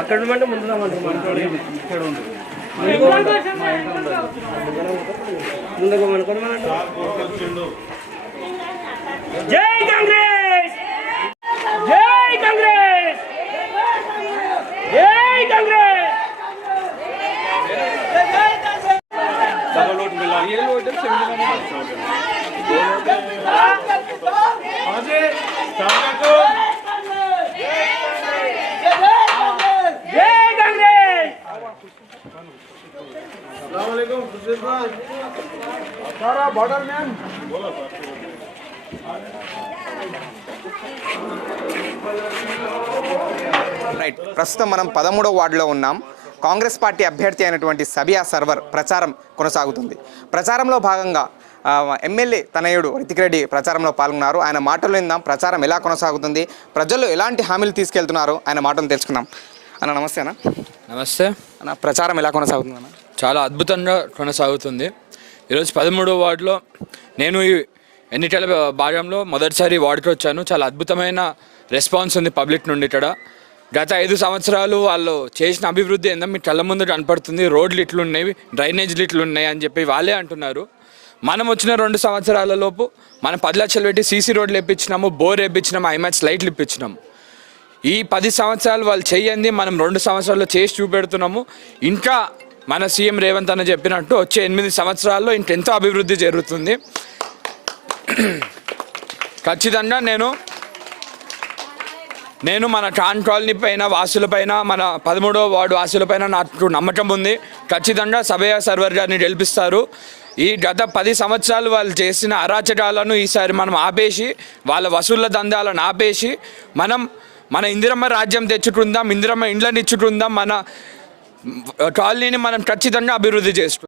అక్కడ ఉంటే ముందు ముందుకు అనుకోండి మన జై కాంగ్రెస్ జై కాంగ్రెస్ జై కాంగ్రెస్ डबल वोट मिला ये वोट बॉर्डर मैन రైట్ ప్రస్తుతం మనం 13వ వార్డులో ఉన్నాం. కాంగ్రెస్ పార్టీ అభ్యర్థి అయినటువంటి సబియా సర్వర్ ప్రచారం కొనసాగుతుంది. ప్రచారంలో భాగంగా ఎమ్మెల్యే తనయుడు రితిక్ రెడ్డి ప్రచారంలో పాల్గొన్నారు. ఆయన మాటలు విందాం. ప్రచారం ఎలా కొనసాగుతుంది, ప్రజలు ఎలాంటి హామీలు తీసుకెళ్తున్నారు, ఆయన మాటలు తెలుసుకుందాం. అన్న నమస్తే అన్న. నమస్తే అన్న, ప్రచారం ఎలా కొనసాగుతుంది అన్న? చాలా అద్భుతంగా కొనసాగుతుంది. ఈరోజు 13వ వార్డులో నేను ఈ ఎన్నికల భాగంలో మొదటిసారి వార్డుకి వచ్చాను. చాలా అద్భుతమైన రెస్పాన్స్ ఉంది పబ్లిక్ నుండి. ఇక్కడ గత 5 సంవత్సరాలు వాళ్ళు చేసిన అభివృద్ధి ఏందో మీ కళ్ళ ముందు కనపడుతుంది. రోడ్లు ఇట్లున్నాయి, డ్రైనేజీలు ఇట్లున్నాయి అని చెప్పి వాళ్ళే అంటున్నారు. మనం వచ్చిన 2 సంవత్సరాల లోపు మనం 10 లక్షలు పెట్టి సీసీ రోడ్లు ఇప్పించినాము, బోర్ వేయించినాము, ఐమాక్స్ లైట్లు ఇప్పించినాము. ఈ 10 సంవత్సరాలు వాళ్ళు చేయండి, మనం 2 సంవత్సరాల్లో చేసి చూపెడుతున్నాము. ఇంకా మన సీఎం రేవంత్ అన్న చెప్పినట్టు వచ్చే 8 సంవత్సరాల్లో ఇంకెంతో అభివృద్ధి జరుగుతుంది. ఖచ్చితంగా నేను మన టాన్ కాలనీ పైన వాసులపైన, మన 13వ వార్డు వాసులపైన నాకు నమ్మకం ఉంది. ఖచ్చితంగా సబియా సర్వర్ గారిని గెలిపిస్తారు. ఈ గత 10 సంవత్సరాలు వాళ్ళు చేసిన అరాచకాలను ఈసారి మనం ఆపేసి, వాళ్ళ వసూళ్ల దందాలను ఆపేసి మన ఇందిరమ్మ రాజ్యం తెచ్చుకుందాం, ఇందిరమ్మ ఇండ్లను ఇచ్చుకుందాం, మన కాలనీని మనం ఖచ్చితంగా అభివృద్ధి చేసుకుందాం.